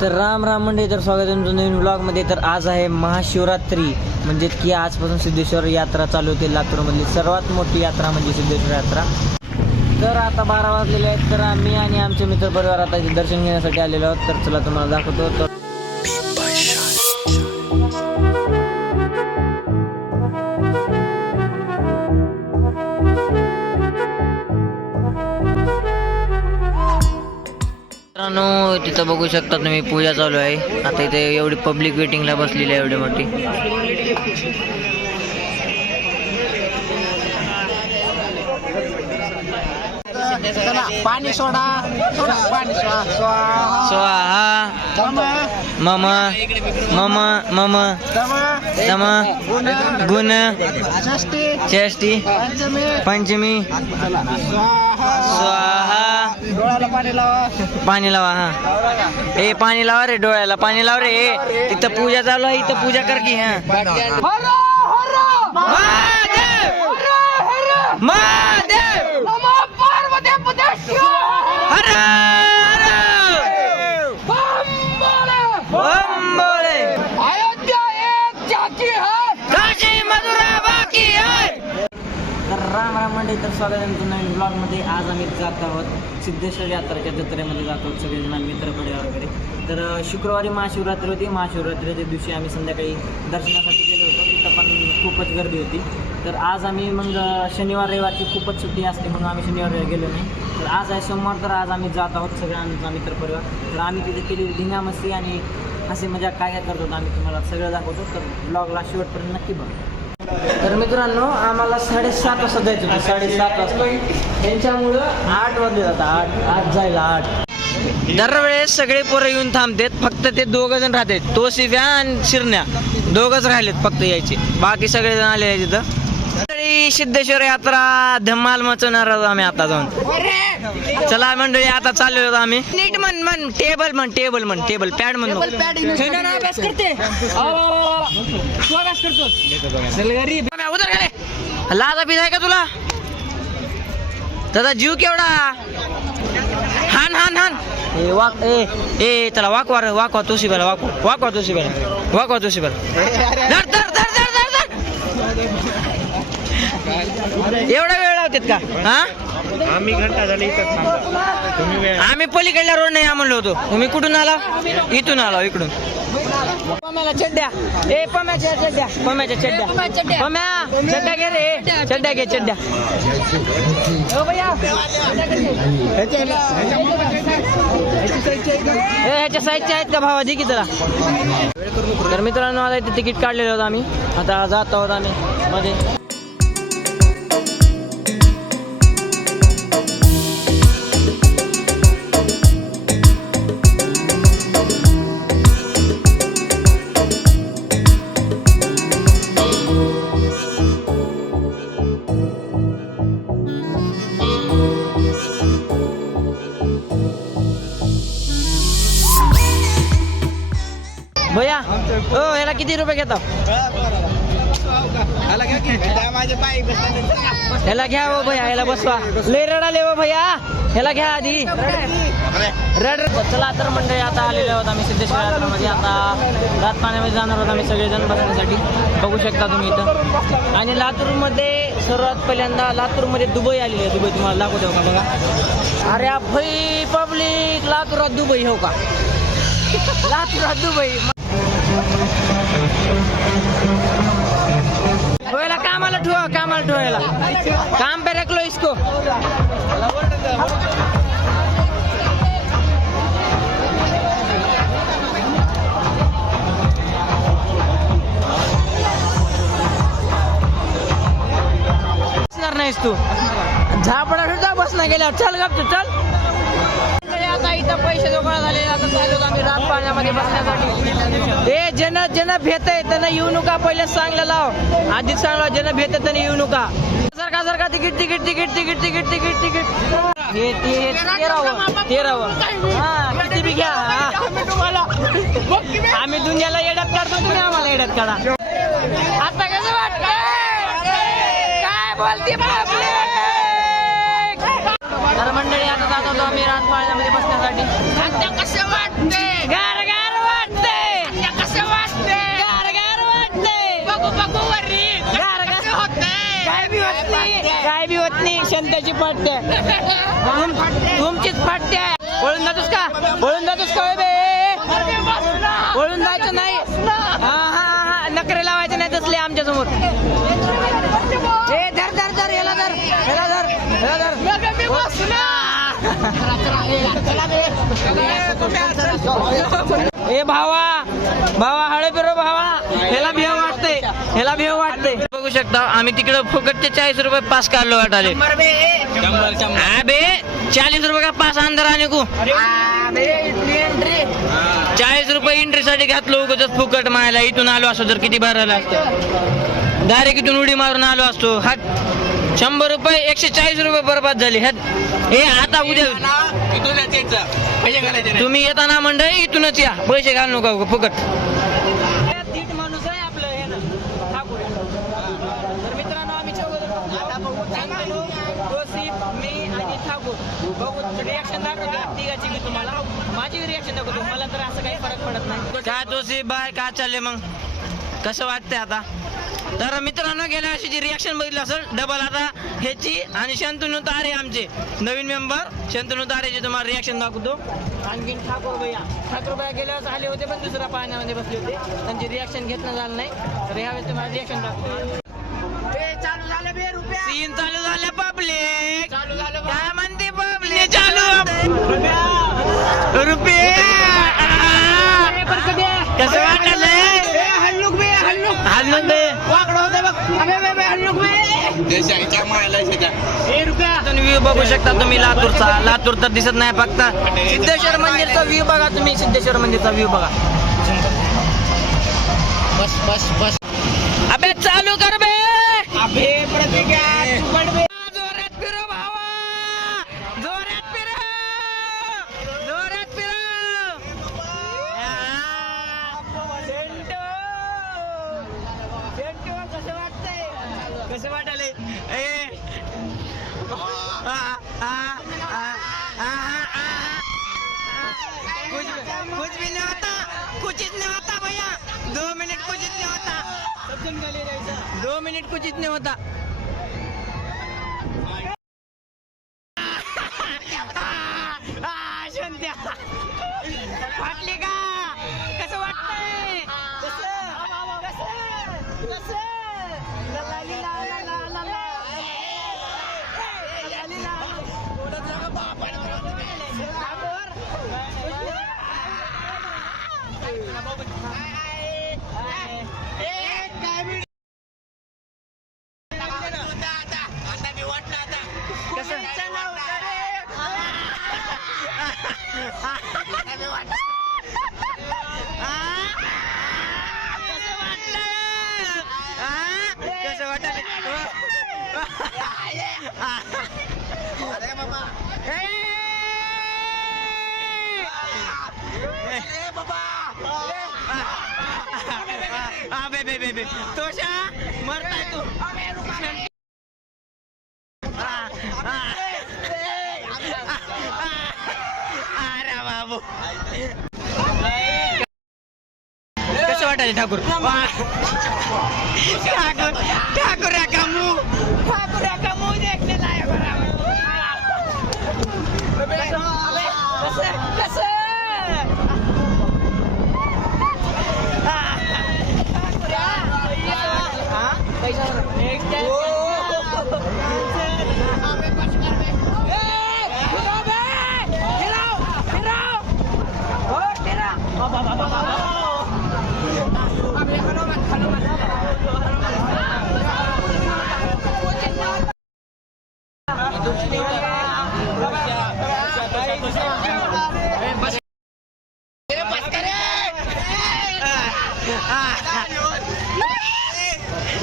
तर राम राम मंडळी, तर स्वागत आहे तुमचं नवीन व्लॉगमध्ये. तर आज आहे महाशिवरात्री, म्हणजे की आजपासून सिद्धेश्वर यात्रा चालू होते. लातूरमधली सर्वात मोठी यात्रा म्हणजे सिद्धेश्वर यात्रा. तर आता 12 वाजलेले आहेत. तर आम्ही आणि आमचे मित्रपरिवार आता इथे दर्शन घेण्यासाठी आलेलो आहोत. तर चला तुम्हाला दाखवतो. तर तिथं बघू शकता तुम्ही, पूजा चालू आहे. आता इथे एवढी पब्लिक वेटिंगला बसलेली आहे, एवढी मोठी. पाणी सोडा, पाणी स्वाहा मम मम मम तम गुण षष्ठी पंचमी स्वाहा. पाणी लावा. हा ए पाणी लावा रे, डोळ्याला पाणी लावा रे. इथं पूजा चालू आहे, इथं पूजा कर की. हा तर राम राम मंडळी, तर स्वागत आहे तुमचं नवीन ब्लॉगमध्ये. आज आम्ही जात आहोत सिद्धेश्वर यात्राच्या जत्रेमध्ये जात आहोत सगळेजण मित्रपरिवार वगैरे. तर शुक्रवारी महाशिवरात्री होती. महाशिवरात्रीच्या दिवशी आम्ही संध्याकाळी दर्शनासाठी गेलो होतो. तिथं पण खूपच गर्दी होती. तर आज आम्ही मग शनिवार रविवारची खूपच सुट्टी असते म्हणून आम्ही शनिवार गेलो नाही. तर आज आहे सोमवार, तर आज आम्ही जात आहोत सगळ्यांचा मित्रपरिवार. तर आम्ही तिथे केली धिंगामस्ती आणि हसी मजा काय करत होतो आम्ही तुम्हाला सगळं दाखवतो. तर ब्लॉगला शेवटपर्यंत नक्की बघा. तर मित्रांनो, आम्हाला 7:30 वाजता जायचं होतं. 7:30 वाजता त्यांच्यामुळं 8 वाजले जातात. 8 जायला 8. दरवेळेस सगळे पोरं येऊन थांबतात, फक्त ते 2 जण राहतात. तो शिव्या आणि शिरण्या 2च राहिलेत फक्त यायचे. बाकी सगळे जण आले आहे तिथं. सिद्धेश्वर यात्रा धमाल मचवणार आहोत आम्ही आता जाऊन. चला मंडळी, आता चाललो होतो आम्ही. नीट म्हण टेबल म्हण टेबल म्हण टेबल पॅड म्हण. अभ्यास करते लाजा पीस आहे का तुला? त्याचा जीव केवढा. हान हान हान ए वाक ए ए चला वाकवा तुळशीबाला वाकवा तुळशीबाला. एवढा वेळ लावतात का? हा आम्ही घंटा झाली आम्ही पलीकडल्या रोड नाही म्हणलो होतो. तुम्ही कुठून आला? इथून आला, इकडून. पम्याला चड्ड्या ए पम्याच्या चड्ड्या घे रे. चड्ड्या घे चड्ड्या. ह्याच्या साईजच्या आहेत का भावा? दे की जरा. तर मित्रांनो, आता इथे तिकीट काढलेलं होतं आम्ही. आता जात आहोत आम्ही मध्ये. भैया हो, ह्याला किती रुपये घेता? ह्याला घ्या हो भैया, ह्याला बसवा. लय रडाले हो भैया, ह्याला घ्या आधी. रड. चला तर मंडळी, आता आलेले आहोत आम्ही सिद्धेश्वर यात्रामध्ये. आता रात पाण्यामध्ये जाणार आहोत आम्ही सगळेजण बसण्यासाठी. बघू शकता तुम्ही इथं. आणि लातूरमध्ये सर्वात पहिल्यांदा लातूरमध्ये दुबई आलेली आहे. दुबई तुम्हाला दाखवतो का बघा. अरे भाई पब्लिक, लातूरात दुबई हो का? लातूरात दुबई. याला कामाला ठेवायला काम पे रख लो इसको. बसणार नाहीस तू, झापडा सुद्धा बसणार गेल्यावर. चल गप चल. आता इथं पैसे जोगळा झाले. आता चाललो आम्ही रात पाण्यामध्ये बसण्यासाठी. ए ज्यांना भेट आहे त्यांना येऊ नका. पहिले सांगलं लाव, आधीच सांगला ज्यांना भेट आहे त्यांना येऊ नका. सरका तिकीट. हे 13वं. हा किती बी घ्या. आम्ही दुनियाला येड्यात काढतो, तुम्ही आम्हाला येड्यात काढा. आता कसं वाटतं? काय बोलते तर मंडळी, आता जात होतो आम्ही रात पाण्यामध्ये बसण्यासाठी. कसं वाटते? जनतेची फाटते तुमचीच फाटते वळून जातोस का बे वळून जायचं नाही हा नखरे लावायचे नाही तसले आमच्या समोर ए धर धर धर याला धर ए भावा हळे फिरो भावा ह्याला भेव वाटते बघू शकता आम्ही तिकडे फुकटचे 40 रुपये पास काढलो वाटाले बे 40 रुपये का पास अंदर आने को 40 रुपये एंट्री साठी घातलो उगाच फुकट मायला इथून आलो असतो तर किती भरायला असतं डायरेक्ट इथून उडी मारून आलो असतो हात 100 रुपये 140 रुपये बरबाद झाली हे आता उद्या तुम्ही येताना मंडळी इथूनच या पैसे घालू नका फुकट माणूस आहे आपलं हे ना तर मित्रांनो आम्ही मी आणि ठाकूर बघू रिॲक्शन दाखवतो तिघाची मी तुम्हाला माझी रिॲक्शन दाखवतो मला तर असं काही फरक पडत नाही काय तोसी बाय काय चालले मग कसं वाटतंय आता तर मित्रांनो गेल्या वर्षीची रिॲक्शन बघितलं असेल डबल आता ह्याची आणि शंतनू तारे आमचे नवीन मेंबर शंतनू तारेची तुम्हाला रिॲक्शन दाखवतो आणखीन ठाकूर भैया गेल्या वेळेस आले होते पण दुसऱ्या पाण्यामध्ये बसले होते त्यांची रिॲक्शन घेतलं झालं नाही तर यावेळेस तुम्हाला रिॲक्शन दाखवतो चालू झालं सीन चालू झालं पब्लिक काय म्हणते पब्लिक चालू रुपये कसं वाटलंय व्ह्यू बघू शकता तुम्ही लातूर तर दिसत नाही फक्त सिद्धेश्वर मंदिरचा व्ह्यू बघा तुम्ही सिद्धेश्वर मंदिरचा व्ह्यू बघा बस अबे चालू कर बे अबे जोरात फिरो भावा जोरात फिरो कसं वाटले कुछ नहीं होता भैया 2 मिनट कुछ नहीं होता 2 मिनट कुछ नहीं होता फाटली का कसं वाटतंय बे तोशा मरताय तू अरे बाबू कसं वाटायचं ठाकूर का मुंह देखने लायक कसं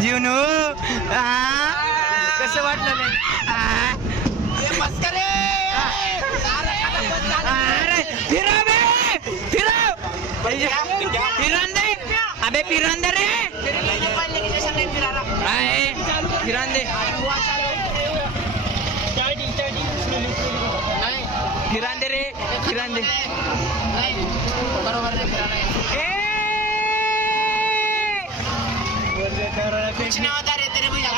जीवनू कसं वाटलं अबे फिरांदे रे फिरांदे फिरांदे रे फिरांदे बरोबर कुछ नहीं होता रे तेरे भैया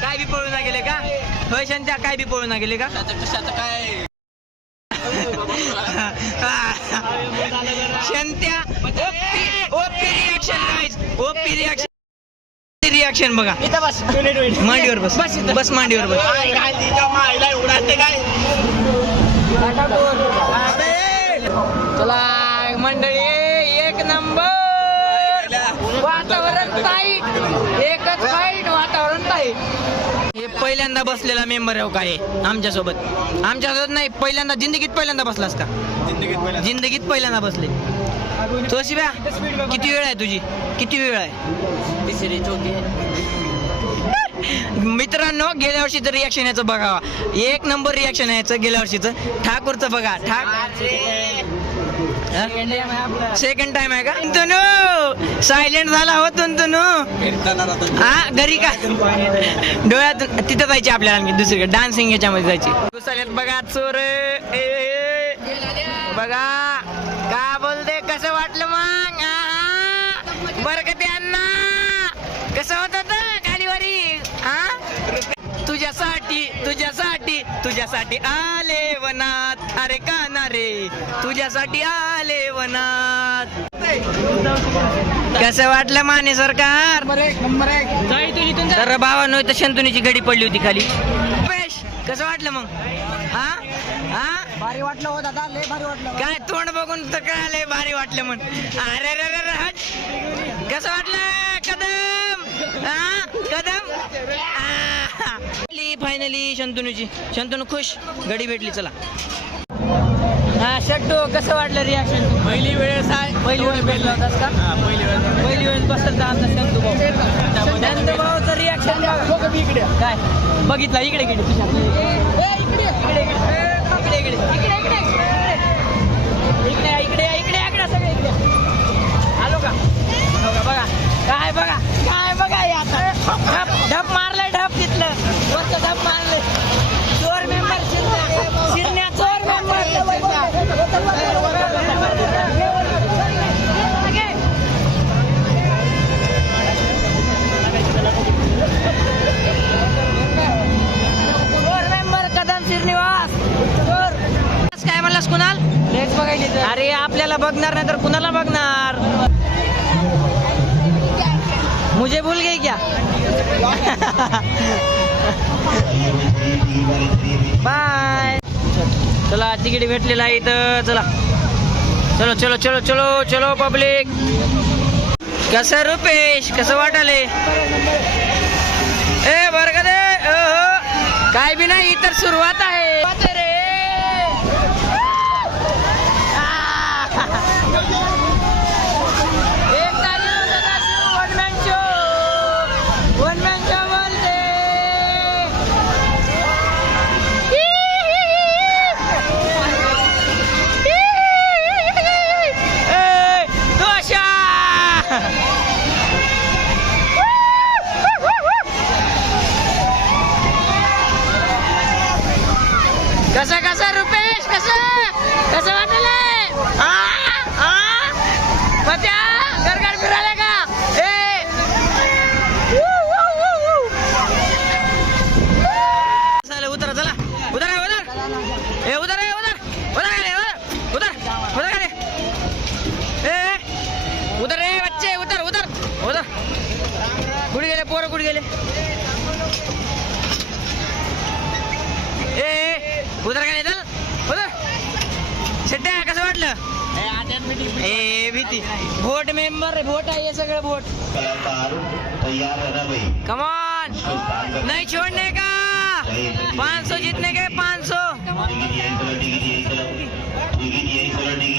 काय बी पळून गेले का होय शंत्या काय बी पळून गेले का शंत्या ओपी रिॲक्शन बघा मांडीवर बस बस मांडीवर बस चला मंडळी एक नंबर वातावरण टाईट एकच फाईट वातावरण टाईट हे पहिल्यांदा बसलेला मेंबर आहे काय आमच्यासोबत नाही पहिल्यांदा जिंदगीत पहिल्यांदा बसलास का जिंदगीत पहिल्यांदा बसले तो शिव्या किती वेळ आहे तुझी किती वेळ आहे तिसरी चौथी मित्रांनो गेल्या वर्षीचं रिॲक्शन याचं बघा एक नंबर रिॲक्शन याचं गेल्या वर्षीचं ठाकूरचं बघा सेकंड टाइम आहे का तुनू सायलेंट झाला हो तुनू हा घरी का डोळ्यात तिथं जायची आपल्याला आणखी दुसरीकडे डान्सिंग याच्यामध्ये जायची दुसऱ्यात बघा चोर बघा का बोलते कसं वाटलं मग बरकती अण्णा कसं होत गाडीवरी तुझ्यासाठी आले वनात अरे काना रे तुझ्यासाठी आले वनात कसं वाटलं माने सरकार तर भावानो तर शंतुनीची घडी पडली होती खाली कसं वाटलं मग भारी वाटलं हो दादा लय भारी वाटलं काय तोंड बघून तर कळालंय भारी वाटलं म्हणून अरे हट कसं वाटलं कदम कदम फायनली शंतनू खुश घडी भेटली चला शट्टू कसं वाटलं रिॲक्शन पहिली वेळ भेटला होतास का पहिली वेळेस बसत आमचा शंतू भाऊचं रिॲक्शन इकडे काय बघितला इकडे इकडे सगळे इकडे आलो का बघा काय बघा आता ढप मारलंय ढप तिथलं वरचं ढप मारलंय चोर मेंबर शिरण्या चोर मेंबर कदम श्रीनिवास चोर काय म्हणलास कुणाल लेट्स बघायची अरे आपल्याला बघणार नाही तर कुणाला बघणार मुझे भूल गई क्या बाय चला तिकीट भेटलेलं आहे इथं चला चलो चलो चलो चलो चलो पब्लिक कसं रुपेश कसं वाटाले ए बरं का दे काय बी नाही तर सुरुवात आहे कसं रुपेश कसं वाटलंय मत्या गरगड फिरायला का उतर चला उधर रे बच्चे उधर कुठे गेले पोरं कुठे गेले उधर काय उधर शेट्ट्या कसं वाटलं भीती भोट मेंबर भोट आहे सगळं भोट कमॉन नहीं छोड़ने का 500 जीतने के 500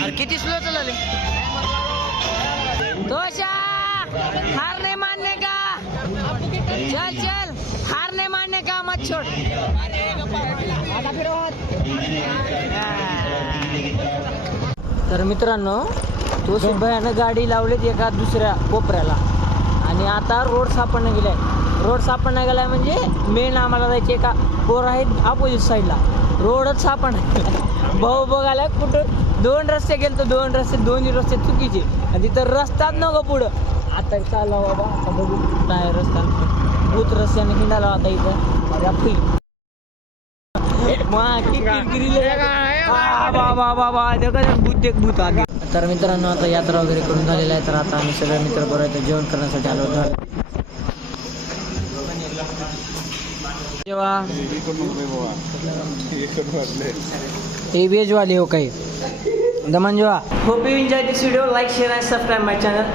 और किती स्लो चलाले दोषा हार नहीं मानने का चल चल हार नहीं मानने का मत छोड़. तर मित्रांनो तोशिफ भैयानं गाडी लावलीत एका दुसऱ्या कोपऱ्याला आणि आता रोड सापडणं गेलाय. रोड सापडणं गेलाय म्हणजे मेन आम्हाला जायचे एका पोर आहेत अपोजिट साईडला. रोडच सापडणं गेलाय. भाऊ बघायला कुठं 2 रस्ते गेले तर 2 रस्ते दोन्ही रस्ते चुकीचे आणि तिथं रस्ताच नको पुढं. आता चालला बाबा आता बघू काय रस्ता भूत रस्त्याने हिंडाला आता इथं अरे फुल भूत आगे. तर मित्रांनो आता यात्रा वगैरे करून झालेला आहे. तर आता आम्ही सगळे मित्र बरोबर जेवण करण्यासाठी आलो होतो. जेव्हा हे वेज वाले हो काही दमन जेव्हा. Hope you enjoy this video. Like share and subscribe my channel.